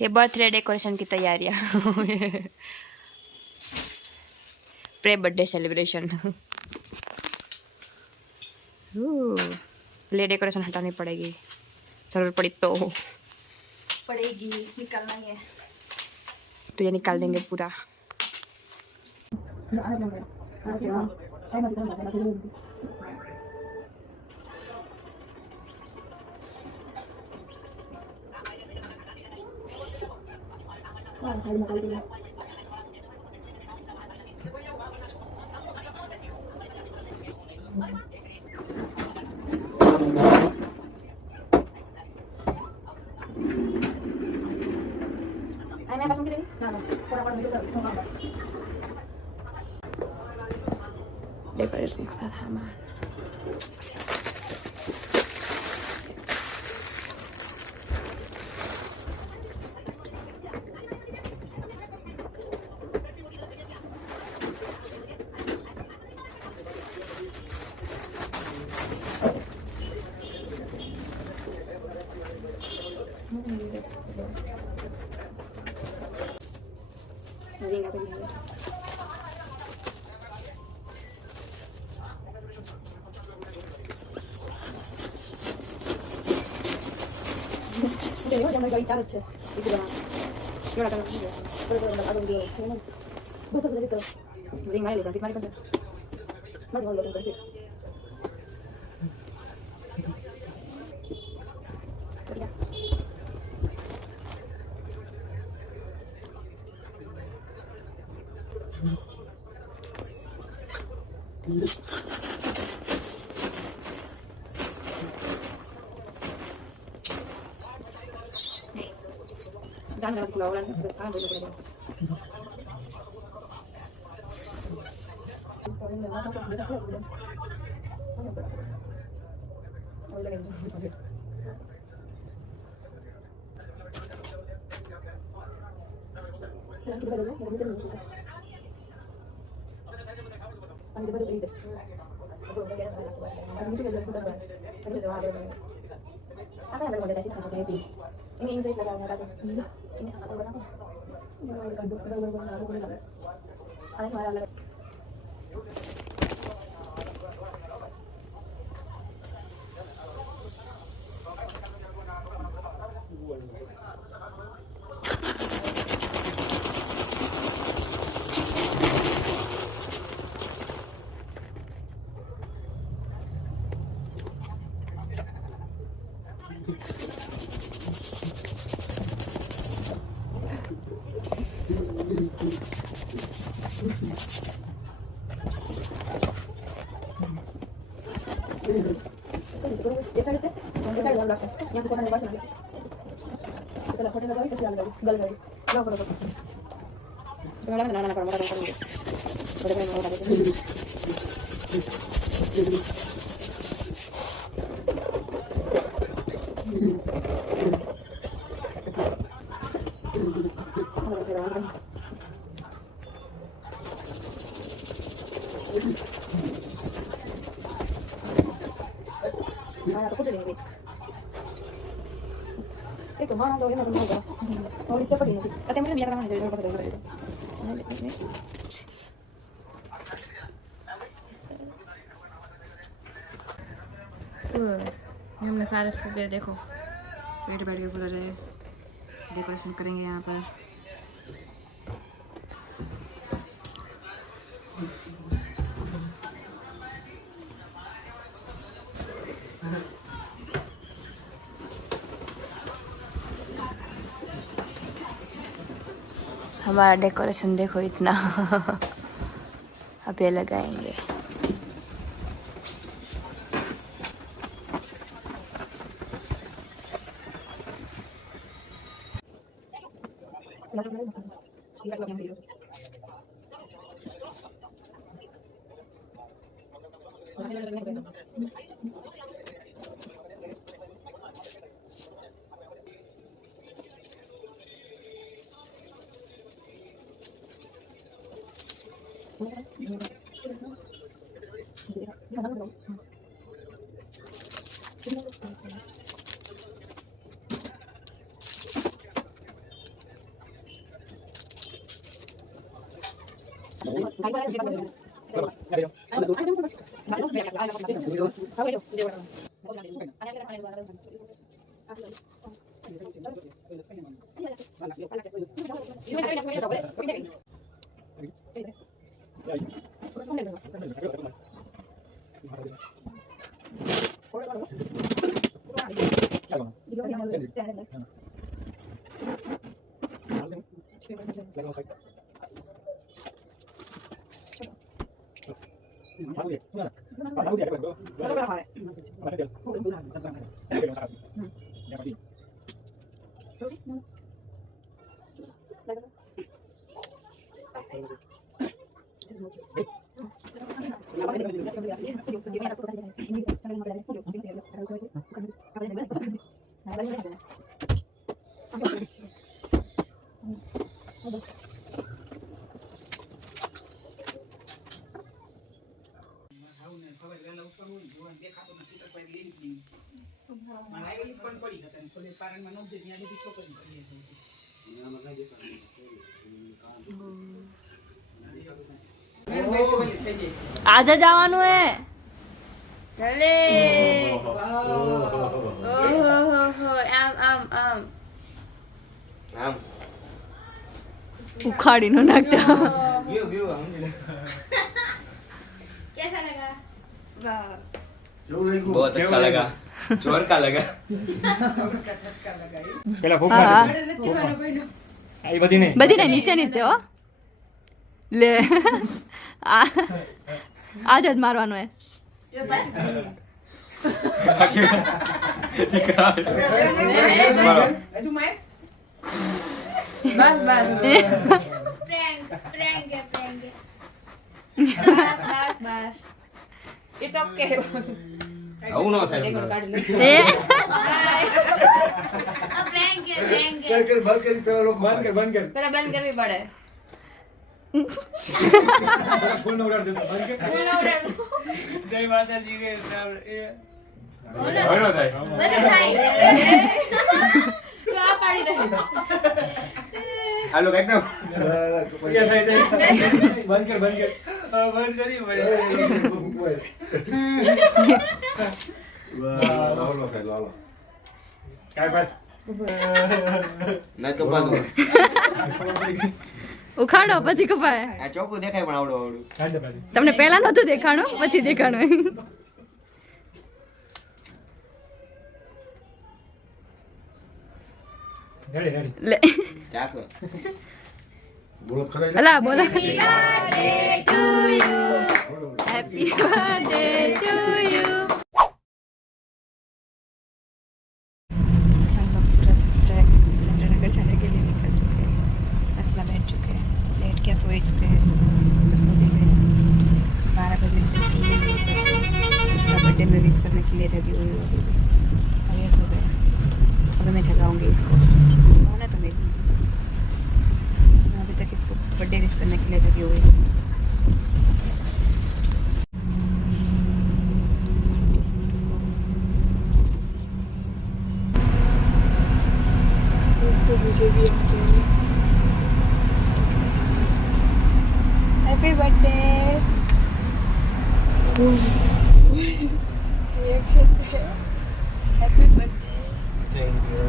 ये birthday decoration की तैयारियां प्रे बर्थडे सेलिब्रेशन प्ले डेकोरेशन हटानी पड़ेगी, जरूरत पड़ी तो पड़ेगी, निकालना ही है तो ये निकाल देंगे पूरा। डेकोरेशन का सामान jangan gaya cara cek itu dah cuma nak dia kalau ada dia bos aku itu ring mari kan mari kan mari kalau ada kan jangan dalam kelauan kan boleh apa yang boleh kasih sama happy ini saya lagi apa ini apa berapa ini kado berapa ada marah lagi yang bukan ada bahasa setelah hotel lagi kasih lagi gal gal lo kalau kalau anak-anak kalau orang orang boleh orang aku udah itu mana tuh yang mau mau itu apa ini katanya mana biar mana jadi apa itu ये हमने सारे फुगे देखो पेट बैठ के पूरा decoration करेंगे यहाँ पर। हमारा डेकोरेशन देखो इतना अब ये लगाएंगे। આજે જવાનું હે ભલે ઓહો આમ આમ આમ આમ ઉખાડી નો નાખતા વ્યૂ વ્યૂ સમજી कैसा लगा वाह बहुत अच्छा लगा जोर का लगा પેલા ફૂફા આ બધી નહીં બધી ને નીચે નીચે હો લે આજ જ મારવાનું હે બસ બસ Prank है. બસ ઇટ્સ ઓકે આવું ન થાય એ Prank है. બંધ કર પેલા બંધ કરવી પડે ફૂલ નો ઉડાડ દેતો બંધ કર જય માતાજી કે ઘણો થાય Bye bye. આ પાડી દે હાલો કાઈ ના કે થાય થાય બંધ કર બંધ કરી પડે કાઈ બાત ના તો પાછું ઉખાડો પછી કપાય આ ચોખ્ખું દેખાય પણ આવડું આવડું કાંદે પાછી તમને પહેલા નતું દેખાણું પછી દેખાણું રેડી રેડી લે ચાખો અલા બોલો happy birthday to you happy birthday to you हम लोग सुरेंद्रनगर जाने के लिए निकल चुके हैं असला बैठ चुके हैं लेट के सो चुके हैं तो सो भी गए 12 बजे उसका बर्थडे में विश करने के लिए जगी हुई होगी और ये सो गया अभी मैं जगाऊंगी इसको सोना तो नहीं दूंगी मैं अभी तक इसको बर्थडे विश करने के लिए जगी हुई हूँ तो मुझे भी happy birthday happy birthday thank you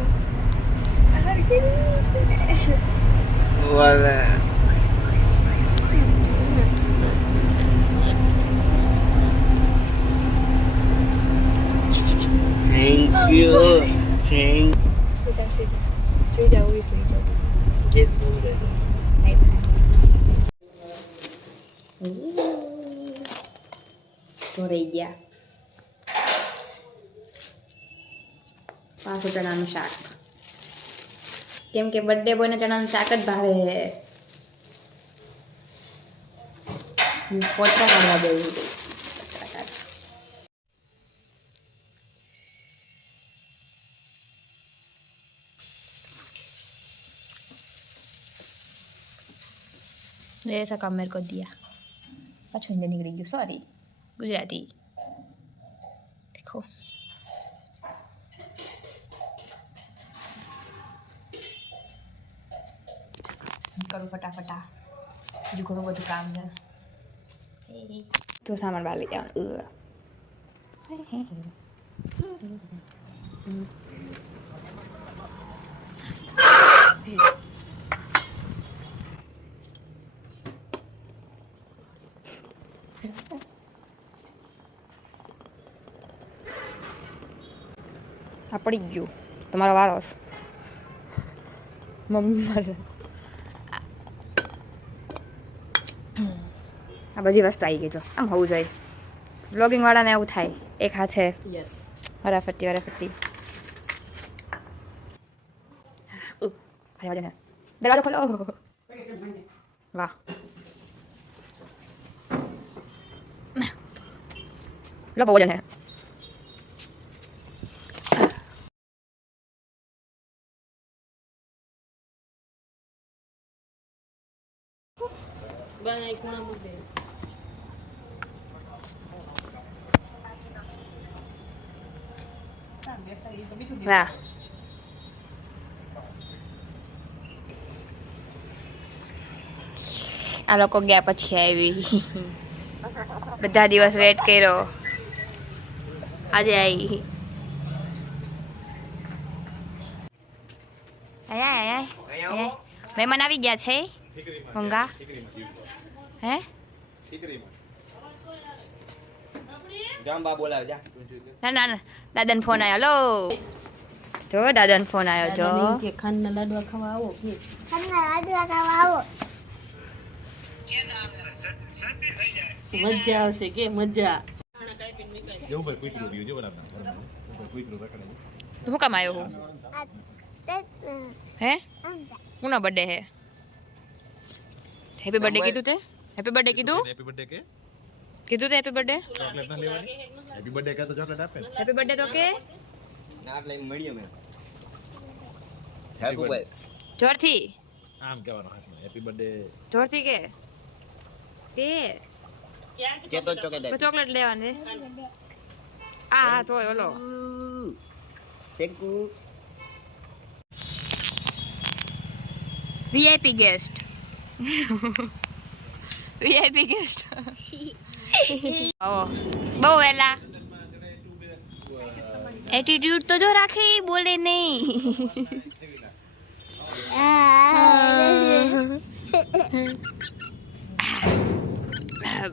वाला थैंक यू थैंक सुई जाओ सुई जाओ गेट बंद कर તો રહી ગયા 5 ચણાનું શાક કેમ કે બર્થડે બોયને ચણાનું શાક જ ભાવે ફોટા કાઢવા દેવું ऐसा काम मेरे को दिया अच्छा हिंदी निकली गई सॉरी गुजराती देखो करूँ फटाफटा जो घणું બધું કામ છે તો સામાન બહાર લઈ જવાનું આ પડી ગયું તમારો વારો છે. મમ્મી મારે આ બધી વસ્તુ આવી ગઈ જો આમ હોવું જોઈએ. બ્લોગિંગ વાળાને એવું થાય એક હાથે વારાફરતી દરવાજો ખોલો. વાહ લો બહુ વજન હે. વાહ આ લોકો ગયા પછી આવી. બધા દિવસ વેટ કર્યો આજે આવી. મહેમાન આવી ગયા છે ગંગા હે જાંબા બોલાવ જા. ના ના ના દાદાનો ફોન આવ્યો. હલો જો દાદાનો ફોન આવ્યો જો. ખાંડના લાડવા ખાવા આવો કે મજા આવશે કે મજા. શું કામ આવ્યો હું હે કોનો બર્થડે હે? હેપી બર્થડે કીધું તે? હેપી બર્થડે કીધું? કીધું તે હેપી બર્થડે? હેપી બર્થડે કહે તો ચોકલેટ આપે ને. હેપી બર્થડે તો કે નાક લઈને મળ્યો મેં. Happy birthday. જોરથી આમ કહેવાનું હાથમાં હેપી બર્થડે. જોરથી કે કે તો ચોકલેટ. ચોકલેટ લેવાની આ તો ઓલો ટેકુ વીઆઈપી ગેસ્ટ. VIP guest. ઓ બહુ વેલા એટીટ્યુડ તો જો રાખે બોલે નહીં.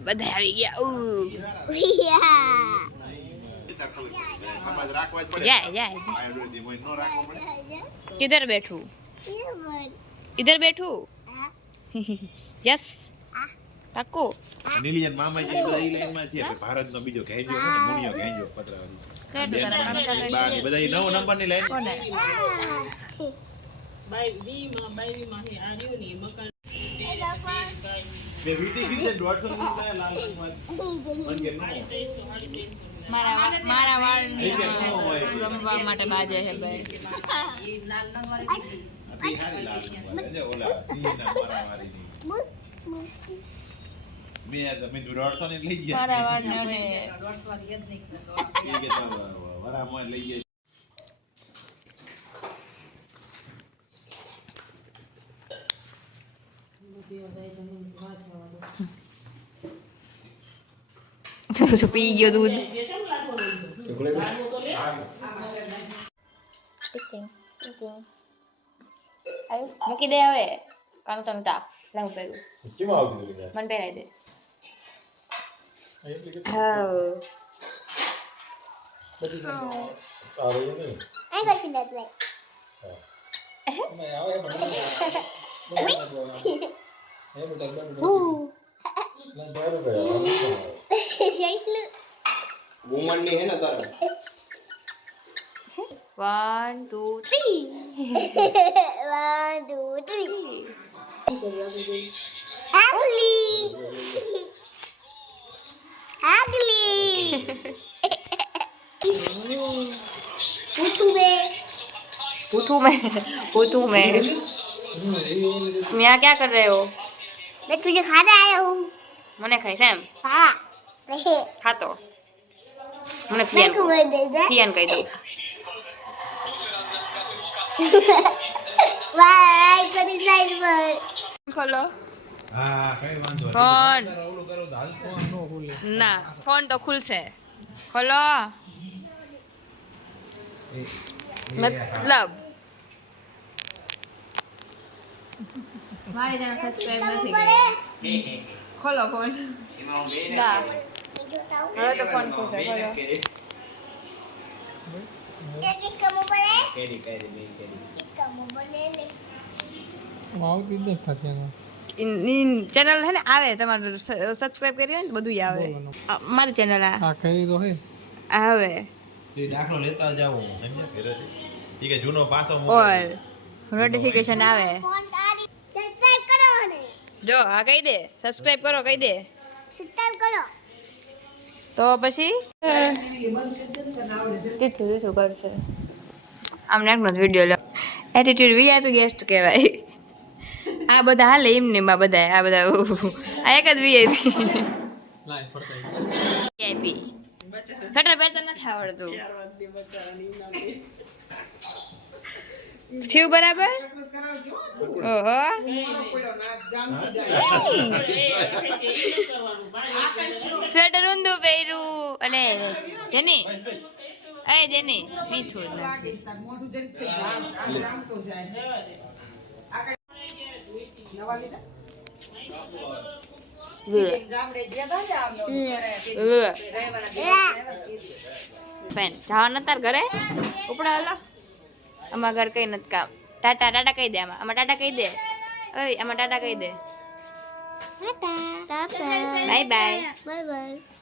બધા આવી ગયા. किधर बैठू इधर बैठू यस टाको નીલિયન મામાજી બધા ઈ લાઈનમાં છે. ભારતનો બીજો કહેજો ને મુનિયો કહેજો પતરાવાળી. બાની બધા ઈ નવો નંબરની લાઈન. કોને બે વીટી કીધે 150 રૂપિયા લાલ મન કે નો મારા વાળ રમવા માટે બાજે છે ભાઈ. અતિ હારી લાલ છે ઓલા સીના મારાવાળી ની મે તમે 150 ને લઈ ગયા. મારા વાળ ને કે વરામાં લઈ ગયા. તો પી ગયો દૂધ. મૂકી દે હવે કામ તમતા લાવું પહેરું મને પહેરાઈ દે. વુમન ની હે ને તારે 1 2 3 1 2 3 पूछू मैं तुम यहाँ क्या कर रहे हो? मैं तुझे खाने आया हूँ. मैंने खाई सेम हाँ. खा तो मैंने मैं को बोल दे दे. पियन कही दो. वाह करी साइड पर. खोलो હા કઈ વાંધો નહીં. ફોન. તારે ઓલું કરો તો હાલશે. ના ફોન તો ખુલશે ખોલો મતલબ મારી ચેનલ સબસ્ક્રાઇબ નથી કરી ખોલો ફોન ના હવે તો ફોન ખુલશે ખોલો ये किसका मोबाइल है કેરી કેરી મેં કેરી किसका मोबाइल ले ले ચેનલ હે ને આવે તમારું સબસ્ક્રાઇબ કરી હોય ને બધું આવે મારી ચેનલ આ કરી દો હે આવે તે દાખલો લેતા જાવ સમજ્યા ઘરેથી. ઈ કે જૂનો પાછો ઓલ મોકલી. નોટિફિકેશન આવે फोन तारी सब्सक्राइब करो ने જો આ કહી દે સબસ્ક્રાઇબ કરો કહી દે सब्सक्राइब करो તો પછી તીથું કરશે આમને એકનો જ વિડીયો લો એટીટ્યુડ વીઆઈપી ગેસ્ટ કહેવાય આ બધા હાલે એમને માં બધા આ બધા આ એક જ વીઆઈપી વીઆઈપી સ્વેટર પહેરતા નથી આવડતું થયું બરાબર ઓહો સ્વેટર ઊંધું પહેર્યું અને જેની જેની મીઠું જ નથી જવા નતાર ઘરે ઉપડા હાલો આમાં ઘર કઈ નથી કામ ટાટા ટાટા કહી દે આમાં ટાટા કહી દે ઓય આમાં ટાટા કહી દે tata bye bye bye bye